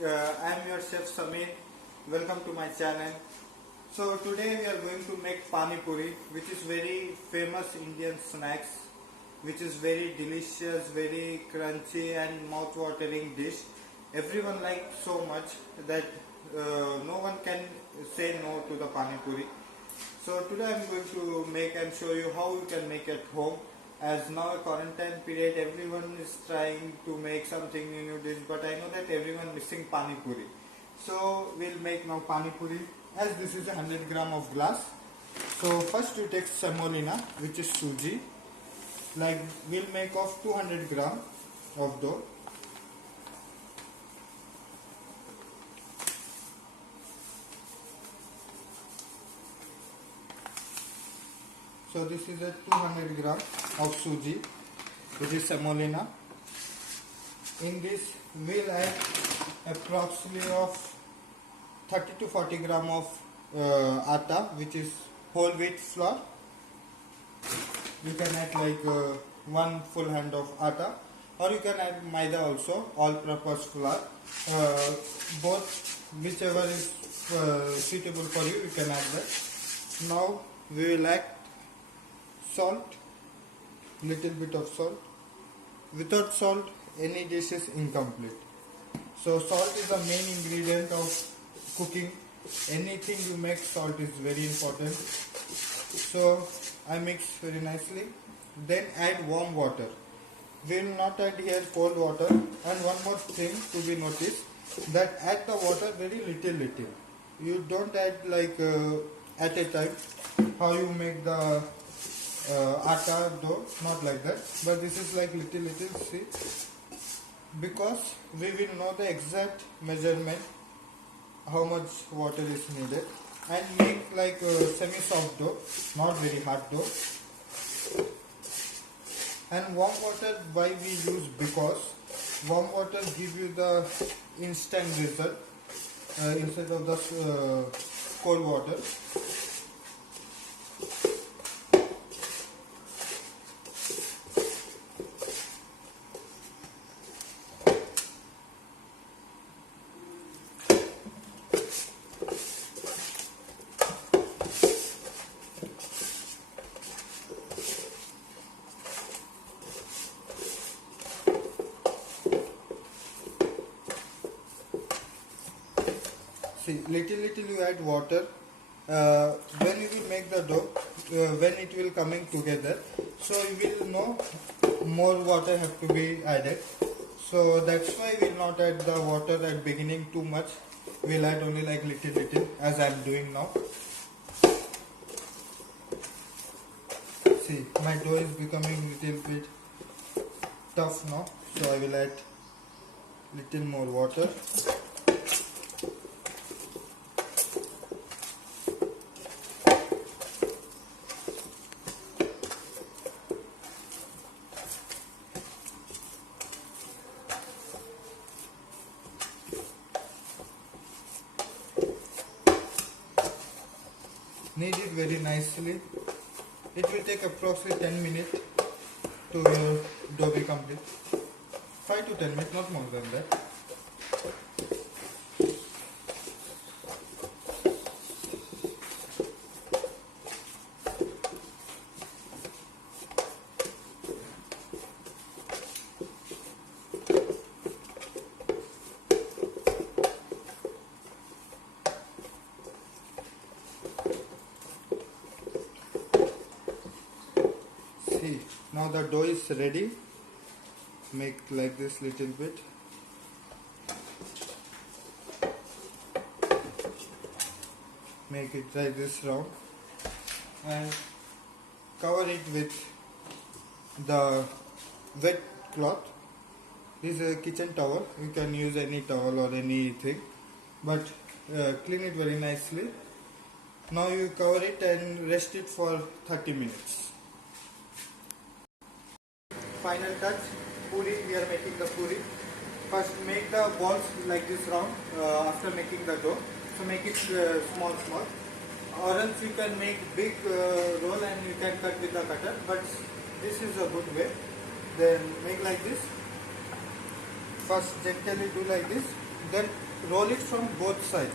I am your chef Samir. Welcome to my channel. So today we are going to make pani puri, which is very famous Indian snacks, which is very delicious, very crunchy and mouth-watering dish. Everyone likes so much that no one can say no to the pani puri. So today I am going to make and show you how you can make at home. As now a quarantine period, everyone is trying to make something new dish, but I know that everyone missing pani puri. So we'll make now pani puri. As this is 100 gram of glass. So first you take semolina, which is suji. Like we'll make of 200 gram of dough. So this is a 200 gram of suji, which is semolina. In this we'll add approximately of 30 to 40 gram of atta, which is whole wheat flour. You can add like one full hand of atta, or you can add maida also, all-purpose flour. Both, whichever is suitable for you, you can add that. Now we will add salt, little bit of salt. Without salt, any dish is incomplete. So salt is the main ingredient of cooking. Anything you make, salt is very important. So I mix very nicely. Then add warm water. We will not add here cold water. And one more thing to be noticed, that add the water very little. You don't add like at a time how you make the atta dough, not like that, but this is like little, see, because we will know the exact measurement how much water is needed, and make like semi-soft dough, not very hard dough. And warm water, why we use? Because warm water give you the instant result instead of the cold water. See, little you add water. When you will make the dough, when it will coming together, so you will know more water have to be added. So that's why we will not add the water at beginning too much. We'll add only like little as I am doing now. See, my dough is becoming little bit tough now, so I will add little more water. Knead it very nicely. It will take approximately 10 minutes to your dough be complete. 5 to 10 minutes, not more than that. See, now the dough is ready. Make like this little bit. Make it like this round and cover it with the wet cloth. This is a kitchen towel. You can use any towel or anything, but clean it very nicely. Now you cover it and rest it for 30 minutes. Final touch, puri. We are making the puri. First make the balls like this round after making the dough. So make it small, or else you can make big roll and you can cut with the cutter, but this is a good way. Then make like this. First gently do like this, then roll it from both sides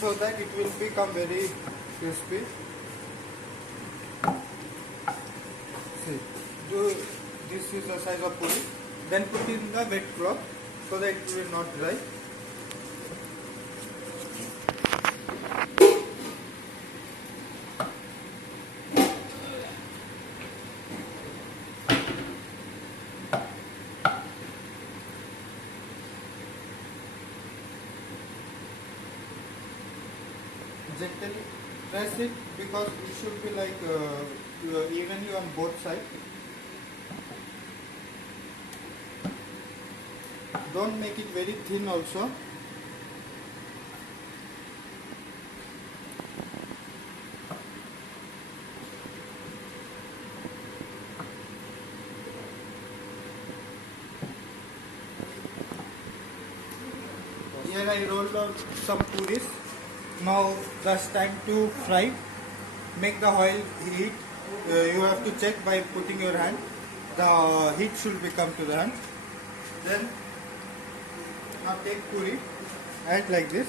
so that it will become very crispy. See, this is the size of puri. Then put in the wet cloth so that it will not dry. Gently press it because it should be like evenly on both sides. Don't make it very thin also. Here I rolled out some puris. Now just time to fry. Make the oil heat. You have to check by putting your hand. The heat should become to the hand. Then now take puri, add like this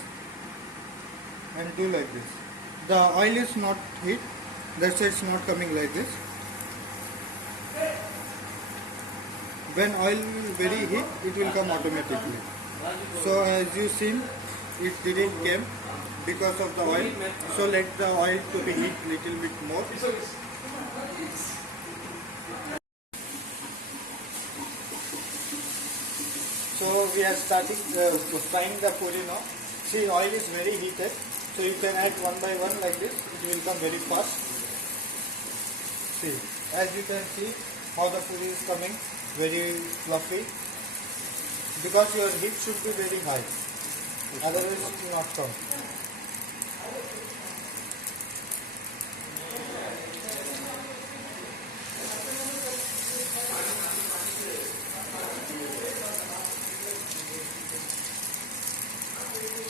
and do like this. The oil is not heat, that's why it's not coming like this. When oil is very heat, it will come automatically. So as you seen, it didn't came because of the oil. So let the oil to be heat little bit more. So we are starting frying the puri now. See, oil is very heated, so you can add one by one like this. It will come very fast. See, as you can see how the puri is coming very fluffy. Because your heat should be very high, otherwise it will not come.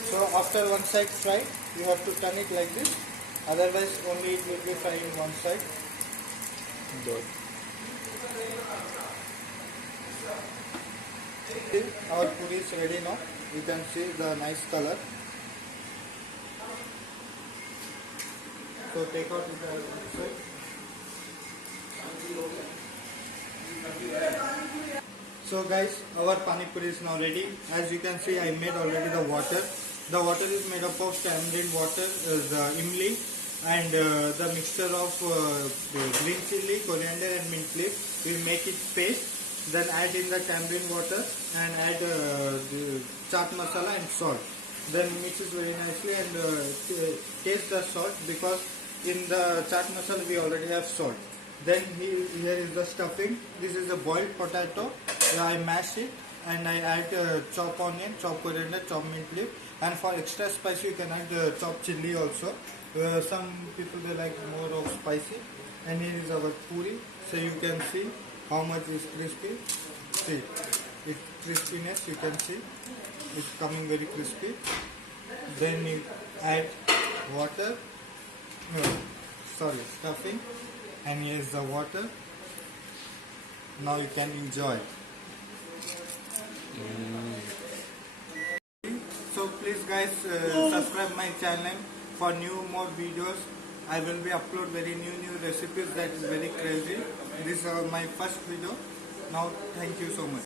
So after one side fried, you have to turn it like this, otherwise only it will be frying one side. Good. Our puri is ready now. You can see the nice color. So take out the side. So guys, our pani puri is now ready. As you can see, I made already the water. The water is made up of tamarind water, the imli, and the mixture of green chili, coriander and mint leaf. We make it paste. Then add in the tamarind water and add the chaat masala and salt. Then mix it very nicely and taste the salt because in the chaat masala we already have salt. Then here is the stuffing. This is a boiled potato. I mash it and I add chopped onion, chopped coriander, chopped mint leaf. And for extra spicy you can add chopped chili also. Some people they like more of spicy. And here is our puri. So you can see how much is crispy. See, its crispiness you can see. It's coming very crispy. Then you add water. Stuffing. And here is the water. Now you can enjoy. So please guys subscribe my channel for more videos. I will be upload very new recipes that is very crazy. This is my first video. Now thank you so much.